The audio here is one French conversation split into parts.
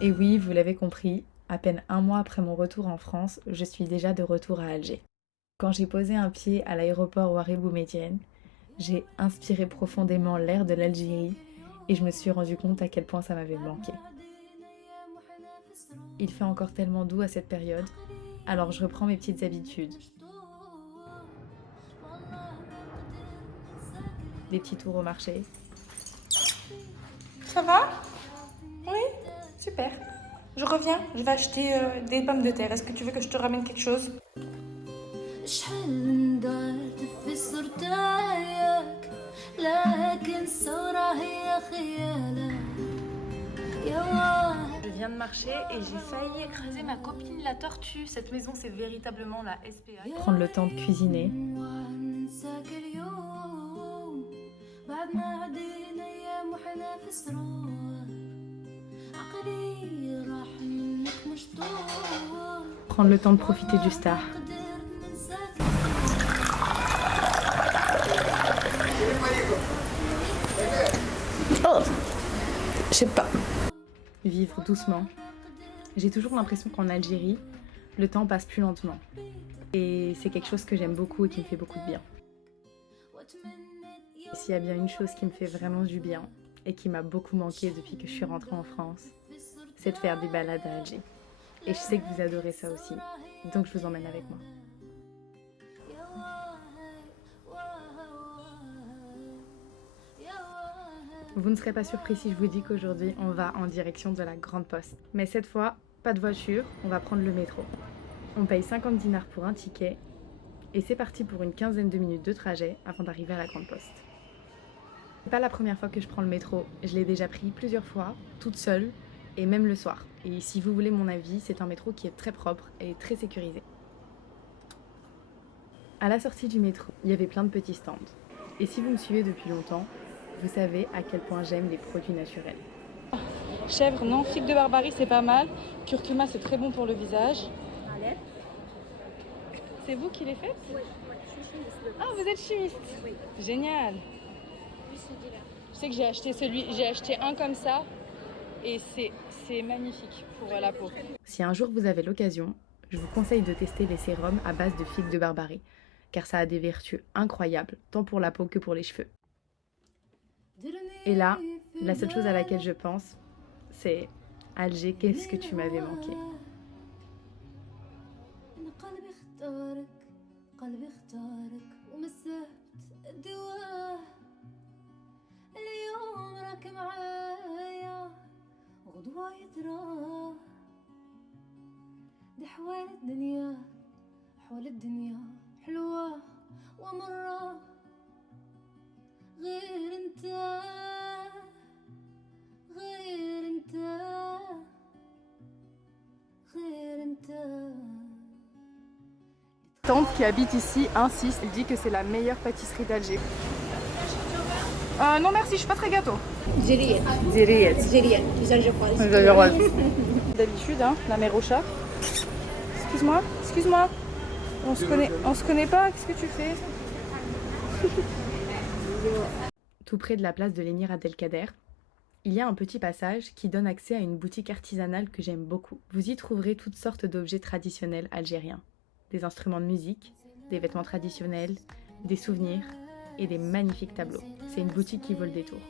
Et oui, vous l'avez compris, à peine un mois après mon retour en France, je suis déjà de retour à Alger. Quand j'ai posé un pied à l'aéroport Ouarri Boumedienne, j'ai inspiré profondément l'air de l'Algérie et je me suis rendu compte à quel point ça m'avait manqué. Il fait encore tellement doux à cette période, alors je reprends mes petites habitudes. Des petits tours au marché. Ça va? Oui? Super. Je reviens, je vais acheter des pommes de terre. Est-ce que tu veux que je te ramène quelque chose? Je viens de marcher et j'ai failli écraser ma copine la tortue. Cette maison, c'est véritablement la SPA. Prendre le temps de cuisiner. Prendre le temps de profiter du star. Oh, je sais pas. Vivre doucement. J'ai toujours l'impression qu'en Algérie, le temps passe plus lentement. Et c'est quelque chose que j'aime beaucoup et qui me fait beaucoup de bien. Et s'il y a bien une chose qui me fait vraiment du bien et qui m'a beaucoup manqué depuis que je suis rentrée en France, c'est de faire des balades à Alger. Et je sais que vous adorez ça aussi, donc je vous emmène avec moi. Vous ne serez pas surpris si je vous dis qu'aujourd'hui on va en direction de la Grande Poste. Mais cette fois, pas de voiture, on va prendre le métro. On paye 50 dinars pour un ticket et c'est parti pour une quinzaine de minutes de trajet avant d'arriver à la Grande Poste. C'est pas la première fois que je prends le métro, je l'ai déjà pris plusieurs fois, toute seule et même le soir. Et si vous voulez mon avis, c'est un métro qui est très propre et très sécurisé. À la sortie du métro, il y avait plein de petits stands. Et si vous me suivez depuis longtemps, vous savez à quel point j'aime les produits naturels. Chèvre, non. Figue de Barbarie, c'est pas mal. Curcuma, c'est très bon pour le visage. C'est vous qui les faites? Oui, je suis chimiste. Ah, vous êtes chimiste? Oui. Génial. Je sais que j'ai acheté un comme ça et c'est magnifique pour la peau. Si un jour vous avez l'occasion, je vous conseille de tester les sérums à base de figues de Barbarie, car ça a des vertus incroyables, tant pour la peau que pour les cheveux. Et là, la seule chose à laquelle je pense, c'est Alger, qu'est-ce que tu m'avais manqué. Tante qui habite ici insiste, elle dit que c'est la meilleure pâtisserie d'Alger. Non merci, je suis pas très gâteau. Ziriet. D'habitude, hein, la mère au chat. Excuse-moi. On se connaît pas, qu'est-ce que tu fais? Tout près de la place de l'Émir Abdelkader, il y a un petit passage qui donne accès à une boutique artisanale que j'aime beaucoup. Vous y trouverez toutes sortes d'objets traditionnels algériens. Des instruments de musique, des vêtements traditionnels, des souvenirs et des magnifiques tableaux. C'est une boutique qui vaut le détour.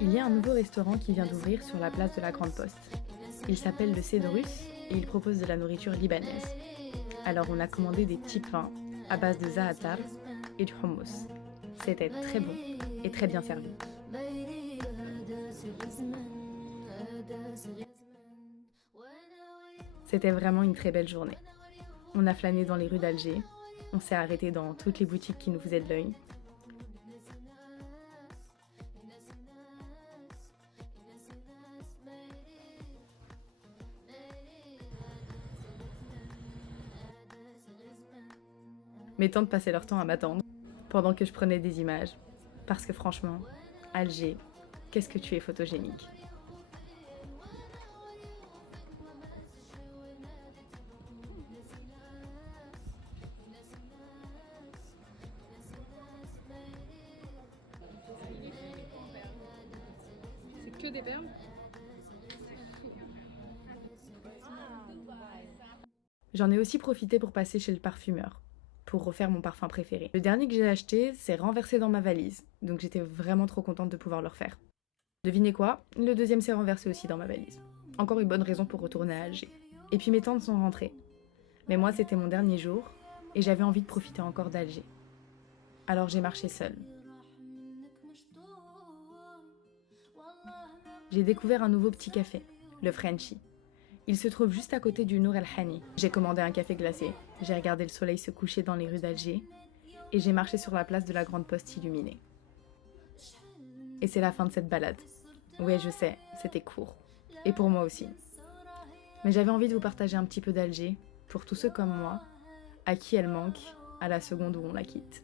Il y a un nouveau restaurant qui vient d'ouvrir sur la place de la Grande Poste. Il s'appelle le Cédrus et il propose de la nourriture libanaise. Alors on a commandé des petits pains à base de za'atar et du hummus. C'était très bon et très bien servi. C'était vraiment une très belle journée. On a flâné dans les rues d'Alger, on s'est arrêté dans toutes les boutiques qui nous faisaient de l'œil. Mes tantes passaient leur temps à m'attendre pendant que je prenais des images. Parce que franchement, Alger, qu'est-ce que tu es photogénique. C'est que des perles. J'en ai aussi profité pour passer chez le parfumeur, pour refaire mon parfum préféré. Le dernier que j'ai acheté s'est renversé dans ma valise, donc j'étais vraiment trop contente de pouvoir le refaire. Devinez quoi? Le deuxième s'est renversé aussi dans ma valise. Encore une bonne raison pour retourner à Alger. Et puis mes tantes sont rentrées. Mais moi c'était mon dernier jour, et j'avais envie de profiter encore d'Alger. Alors j'ai marché seule. J'ai découvert un nouveau petit café, le Frenchy. Il se trouve juste à côté du Nour El Hani. J'ai commandé un café glacé, j'ai regardé le soleil se coucher dans les rues d'Alger et j'ai marché sur la place de la Grande Poste illuminée. Et c'est la fin de cette balade. Ouais, je sais, c'était court. Et pour moi aussi. Mais j'avais envie de vous partager un petit peu d'Alger pour tous ceux comme moi, à qui elle manque à la seconde où on la quitte.